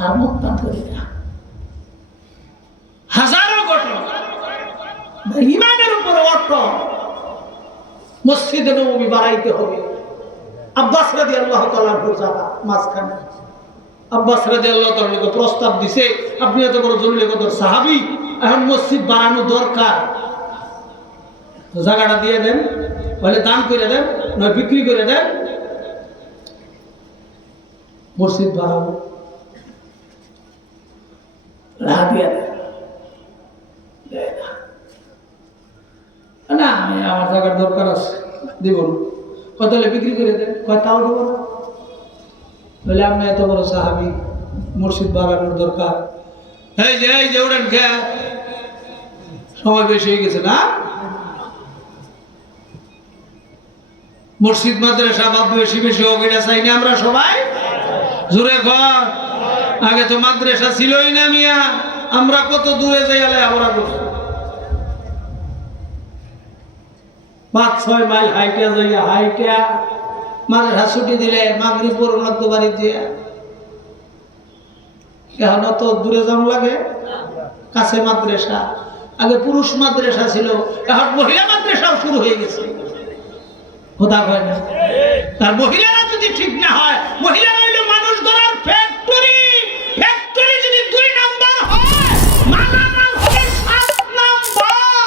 আর মদ পান করি না। হাজারো ঘটনা ইমানের উপরে অটল। মসজিদে নববী বাড়াইতে হবে। আব্বাস রাদিয়াল্লাহু তাআলা জায়গা মাঝখানে। আব্বাস রাদিয়াল্লাহু তাআলা প্রস্তাব দিছে, আপনি এত বড় জলিল কদর সাহাবী, এখন মসজিদ বাড়ানো দরকার, জায়গাটা দিয়ে দেন, বলে দান করে দেন, নয় বিক্রি করে দেন, মসজিদ বাড়াবো, রাহ দিয়ে দেন। না আমার জায়গার দরকার আছে, দিব না। কত বিক্রি করে দেন, তাও দিব না। বলে আপনি এত বড় সাহাবী, মসজিদ বাড়ানোর দরকার। এই যে ওরেন খেয়া সময় বেশি হয়ে গেছে না। মসজিদ মাদ্রাসা বাদ বেশি বেশি হোক এটা চাই না আমরা সবাই। জোরে ঘর আগে তো মাদ্রাসা ছিলই না মিয়া, আমরা কত দূরে যাই আমরা 5-6 মাইল হাইটা যাই, হাইটা মাদ্রাসা ছুটি দিলে মাগরিব পড়ার তো বাড়ি দিয়ে এখন তো দূরে যাম লাগে, কাছে মাদ্রাসা। আগে পুরুষ মাদ্রাসা ছিল, এখন মহিলা মাদ্রাসাও শুরু হয়ে গেছে। কথা কয় না? তার মহিলারা যদি ঠিক না হয়, মহিলারা হইল মানুষ গড়ার ফ্যাক্টরি। ফ্যাক্টরি যদি 2 নাম্বার হয়, মালামাল হবে 7 নাম্বার।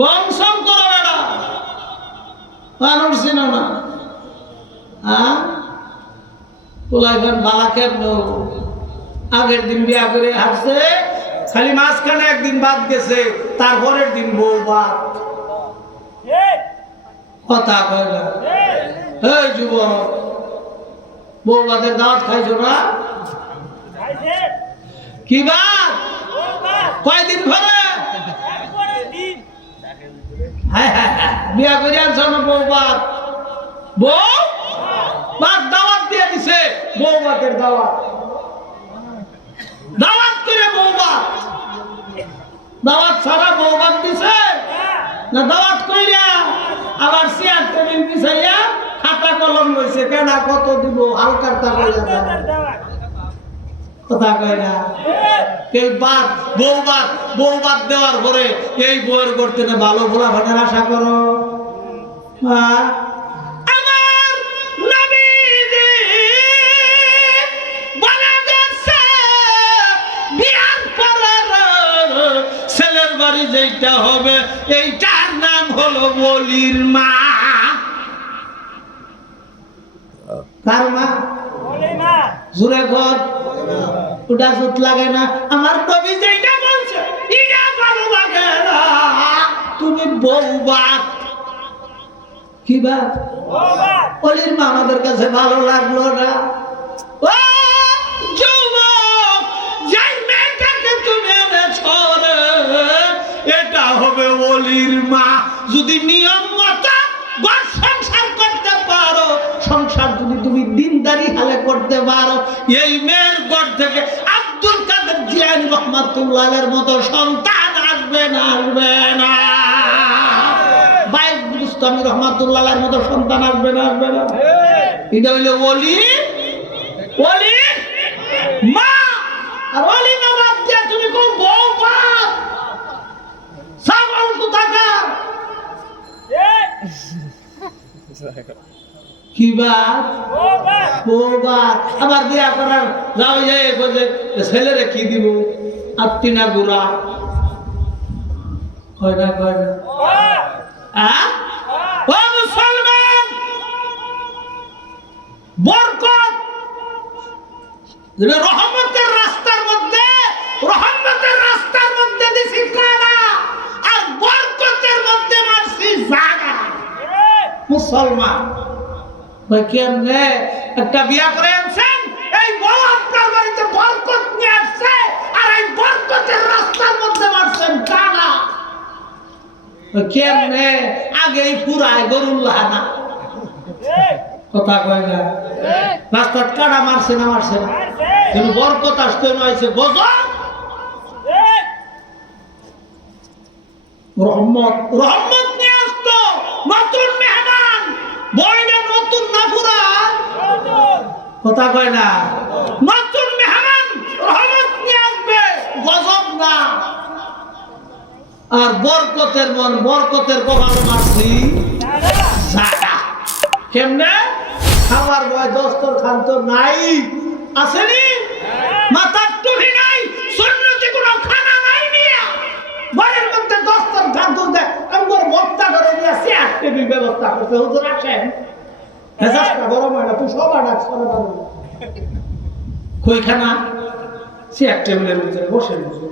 বংশম করো বেটা, মানুষ ছিল না। হ্যাঁ পোলাইখান বালা কেন আগের দিন বিয়া করে হাসছে, খালি মাঝখানে একদিন বাদ গেছে, তারপরের দিন বউ বাদ। কথা কয় না? এই যুবক, বউ বাদের দাওয়াত খাইছো না? কি বাদ? কয়দিন ধরে বিয়া করে আনছো না? বউ বাদ, বউ বাদ দাওয়াত দিয়ে দিছে। বউ বাদের দাওয়াত, দাওয়াত করে বউ বাদ। দাওয়াত ছাড়া বউ বাদ দিছে না? দাওয়াত কইরা আবার চেয়ার টেবিল বিছাইয়া খাতা কলম লইছে, কেনা কত দিব হালকার তা কইরা দেন। কথা কয় না? এই বাদ বউ বাদ দেওয়ার পরে এই বউয়ের করতে না ভালো ফলাফলের আশা করো। আমার নবীজি বলে গেছে, বিয়ার পরে ছেলের বাড়ি যেটা হবে এইটার নাম হলো ওলির মা। কার মা? জোরে ঘর ওটা জুত লাগে না। আমার নবী যেটা বলছে এটা ভালো লাগে না। তুমি বউ বাদ, কি বাদ? ওলির মা আমাদের কাছে ভালো লাগলো না। ও যুবক, যেই মেয়েটাকে তুমি এনেছো এটা হবে ওলির মা। যদি নিয়ম মতো ঘর সংসার করতে পারো, সংসার যদি তুমি দিনদারি হালে করতে পারো, এই মেয়ের ঘর থেকে আব্দুল কাদের জিলানী রহমাতুল্লাহের মতো সন্তান আসবে না, আসবে না। বাইক বুস্তামি রহমাতুল্লাহের মতো সন্তান আসবে না, আসবে না। এটা হইলো ওলি মা। আর ওলি মা বাদ দিয়ে তুমি কোন বউ বাদ? সাবাল কোথাকার? কি বাদ? বউ বাদ। আবার বিয়া করার যাও যায় বলে ছেলেরে কি দিব? আত্মিনা গুড়া কয় না, কয় না? ও মুসলমান, বরকত রহমতের রাস্তার মধ্যে, রহমতের রাস্তার মধ্যে দিছি কারা, আর বরকতের মধ্যে মারছি জাগা। মুসলমান ভাই কেমনে একটা বিয়া করে আনছেন, এই বউ আপনার বাড়িতে বরকত নিয়ে আসছে, আর এই বরকতের রাস্তার মধ্যে মারছেন কারা। কেমনে আগেই পুরায় গরুল্লাহ না। কথা কয় না? রাস্তার কাটা মারছে না? মারছে না? কিন্তু বরকত আসতে নয়ছে গজব। রহমত নিয়ে আসতো, নতুন মেহমান, বইটা নতুন না পুরা। কথা কয় না, নতুন মেহমান রহমত নিয়ে আসবে, গজব না। আর বরকতের মন, বরকতের কপাল মারছি জায়গা কেমনে? খাবার বয় দস্তরখান তো নাই, আসেনি, মাথার টুপি নাই, সুন্নতি কোনো খানা নাই নিয়া বরের মধ্যে দস্তরখান তো দেখ আমগর বক্তা করে নিয়ে চেয়ার টেবিল ব্যবস্থা করতে। হুজুর আসেন, মেজাজটা গরম হয় না, তুই সব ডাক সব কই খানা চেয়ার টেবিলের ভিতরে বসে বসে